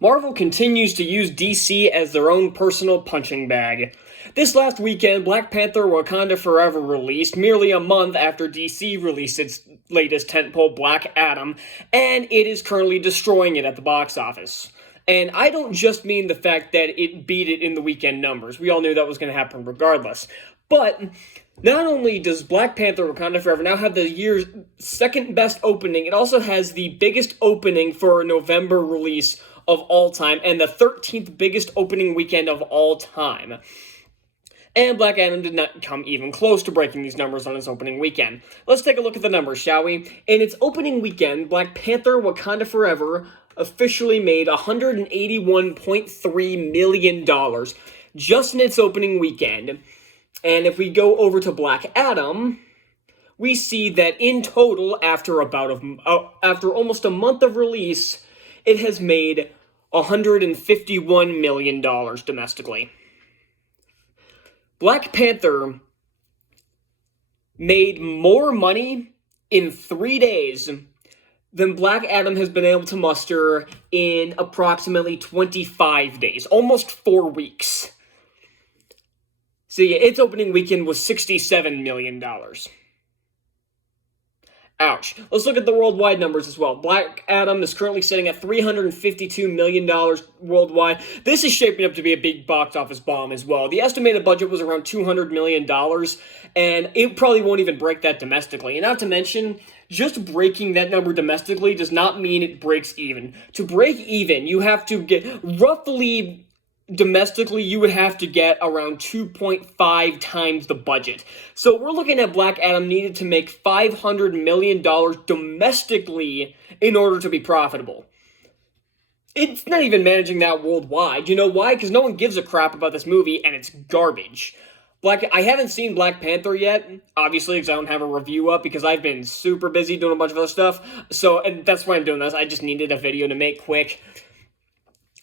Marvel continues to use DC as their own personal punching bag. This last weekend, Black Panther Wakanda Forever released, merely a month after DC released its latest tentpole Black Adam, and it is currently destroying it at the box office. And I don't just mean the fact that it beat it in the weekend numbers. We all knew that was going to happen regardless. But not only does Black Panther Wakanda Forever now have the year's second best opening, it also has the biggest opening for a November release of all time, and the 13th biggest opening weekend of all time. And Black Adam did not come even close to breaking these numbers on its opening weekend. Let's take a look at the numbers, shall we? In its opening weekend, Black Panther Wakanda Forever officially made $181.3 million just in its opening weekend. And if we go over to Black Adam, we see that in total, after almost a month of release, it has made $151 million domestically. Black Panther made more money in 3 days than Black Adam has been able to muster in approximately 25 days, almost 4 weeks. So yeah, its opening weekend was $67 million. Ouch. Let's look at the worldwide numbers as well. Black Adam is currently sitting at $352 million worldwide. This is shaping up to be a big box office bomb as well. The estimated budget was around $200 million, and it probably won't even break that domestically. And not to mention, just breaking that number domestically does not mean it breaks even. To break even, you have to get roughly... Domestically, you would have to get around 2.5 times the budget. So we're looking at Black Adam needed to make $500 million domestically in order to be profitable. It's not even managing that worldwide. You know why? Because no one gives a crap about this movie, and it's garbage. I haven't seen Black Panther yet, obviously, because I don't have a review up, because I've been super busy doing a bunch of other stuff. And that's why I'm doing this. I just needed a video to make quick.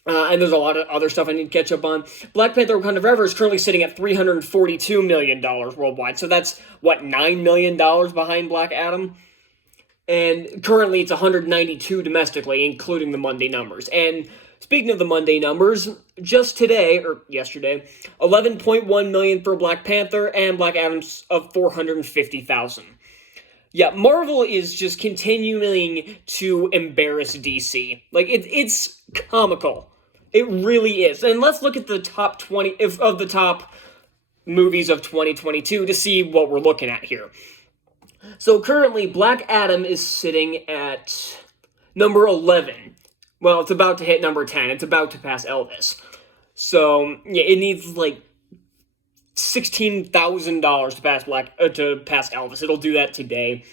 And there's a lot of other stuff I need to catch up on. Black Panther Wakanda Forever is currently sitting at $342 million worldwide. So that's, $9 million behind Black Adam? And currently it's $192 domestically, including the Monday numbers. And speaking of the Monday numbers, just today, or yesterday, $11.1 million for Black Panther and Black Adam's of $450,000. Yeah, Marvel is just continuing to embarrass DC. It's comical. It really is. And let's look at the top 20 of the top movies of 2022 to see what we're looking at here. So currently, Black Adam is sitting at number 11. Well, it's about to hit number 10. It's about to pass Elvis. So, yeah, it needs $16,000 to pass Elvis. It'll do that today.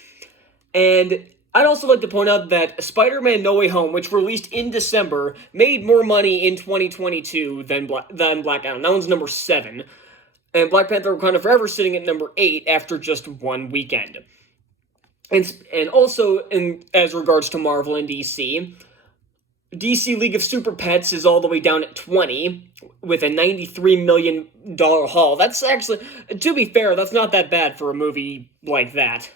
And I'd also like to point out that Spider-Man No Way Home, which released in December, made more money in 2022 than Black Adam. That one's number 7. And Black Panther Wakanda Forever sitting at number 8 after just one weekend. And also, as regards to Marvel and DC League of Super Pets is all the way down at 20, with a $93 million haul. That's actually, to be fair, that's not that bad for a movie like that.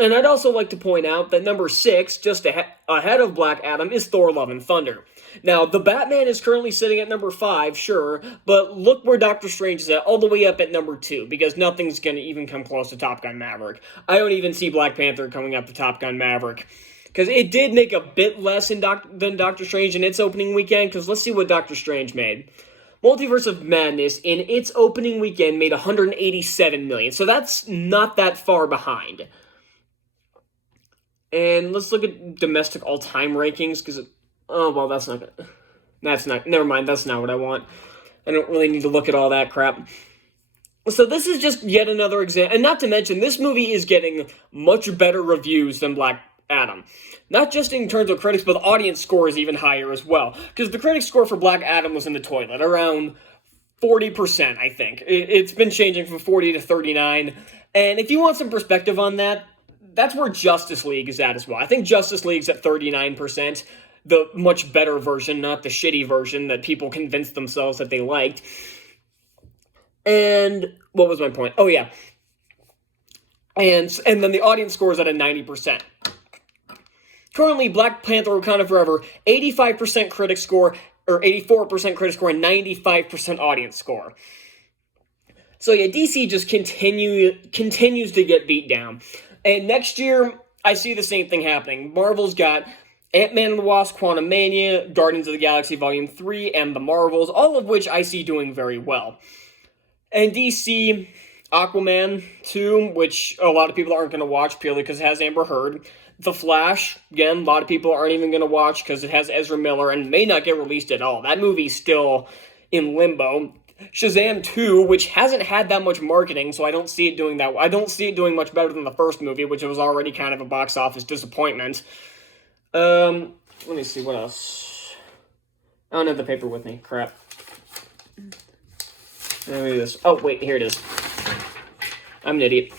And I'd also like to point out that number 6, just ahead of Black Adam, is Thor Love and Thunder. Now, The Batman is currently sitting at number 5, sure, but look where Doctor Strange is at, all the way up at number 2, because nothing's going to even come close to Top Gun Maverick. I don't even see Black Panther coming up to Top Gun Maverick, because it did make a bit less than Doctor Strange in its opening weekend, because let's see what Doctor Strange made. Multiverse of Madness, in its opening weekend, made $187 million, so that's not that far behind. And let's look at domestic all-time rankings, because, never mind, that's not what I want. I don't really need to look at all that crap. So this is just yet another example, and not to mention, this movie is getting much better reviews than Black Adam. Not just in terms of critics, but the audience score is even higher as well. Because the critic score for Black Adam was in the toilet, around 40%, I think. It's been changing from 40 to 39, and if you want some perspective on that, that's where Justice League is at as well. I think Justice League's at 39%, the much better version, not the shitty version that people convinced themselves that they liked. And what was my point? Oh, yeah. And then the audience score is at a 90%. Currently, Black Panther Wakanda Forever, 85% critic score, or 84% critic score, and 95% audience score. So yeah, DC just continues to get beat down. And next year, I see the same thing happening. Marvel's got Ant-Man and the Wasp, Quantumania, Guardians of the Galaxy Volume 3, and The Marvels, all of which I see doing very well. And DC, Aquaman 2, which a lot of people aren't going to watch purely because it has Amber Heard. The Flash, again, a lot of people aren't even going to watch because it has Ezra Miller and may not get released at all. That movie's still in limbo. Shazam 2, which hasn't had that much marketing, so I don't see it doing that. I don't see it doing much better than the first movie, which was already kind of a box office disappointment. Let me see, what else? I don't have the paper with me. Crap. Let me do this. Oh, wait, here it is. I'm an idiot.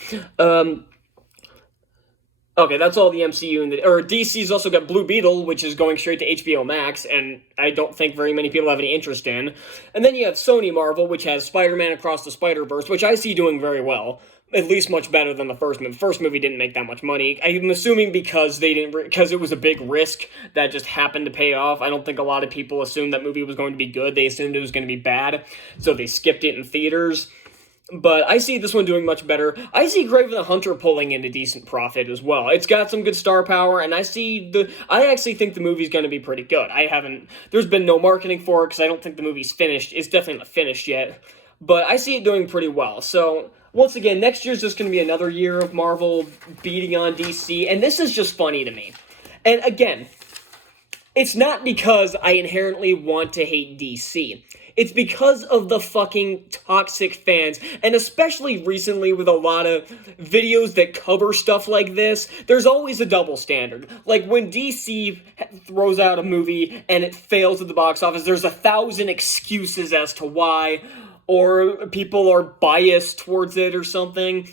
Okay, that's all the MCU, or DC's also got Blue Beetle, which is going straight to HBO Max, and I don't think very many people have any interest in. And then you have Sony Marvel, which has Spider-Man Across the Spider-Verse, which I see doing very well. At least much better than the first movie. The first movie didn't make that much money. I'm assuming because it was a big risk that just happened to pay off. I don't think a lot of people assumed that movie was going to be good. They assumed it was going to be bad, so they skipped it in theaters. But I see this one doing much better. I see Grave of the Hunter pulling in a decent profit as well. It's got some good star power, and I actually think the movie's going to be pretty good. There's been no marketing for it because I don't think the movie's finished. It's definitely not finished yet. But I see it doing pretty well. So, once again, next year's just going to be another year of Marvel beating on DC, and this is just funny to me. And again, it's not because I inherently want to hate DC. It's because of the fucking toxic fans, and especially recently with a lot of videos that cover stuff like this, there's always a double standard. Like, when DC throws out a movie and it fails at the box office, there's 1,000 excuses as to why, or people are biased towards it or something.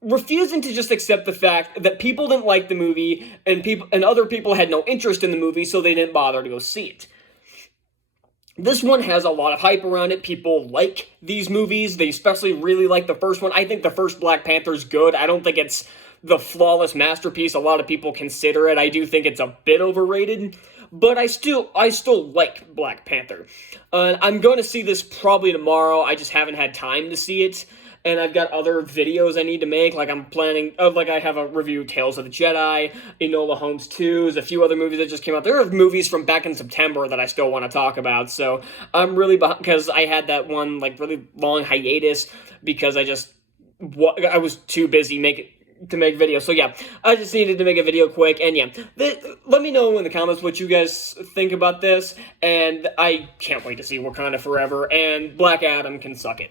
Refusing to just accept the fact that people didn't like the movie, and other people had no interest in the movie, so they didn't bother to go see it. This one has a lot of hype around it. People like these movies. They especially really like the first one. I think the first Black Panther's good. I don't think it's the flawless masterpiece a lot of people consider it. I do think it's a bit overrated, but I still like Black Panther. I'm going to see this probably tomorrow. I just haven't had time to see it. And I've got other videos I need to make, like I have a review Tales of the Jedi, Enola Holmes 2, there's a few other movies that just came out. There are movies from back in September that I still want to talk about, so I'm really behind, because I had that one, really long hiatus, because I was too busy to make videos. So yeah, I just needed to make a video quick, and yeah, let me know in the comments what you guys think about this, and I can't wait to see Wakanda Forever, and Black Adam can suck it.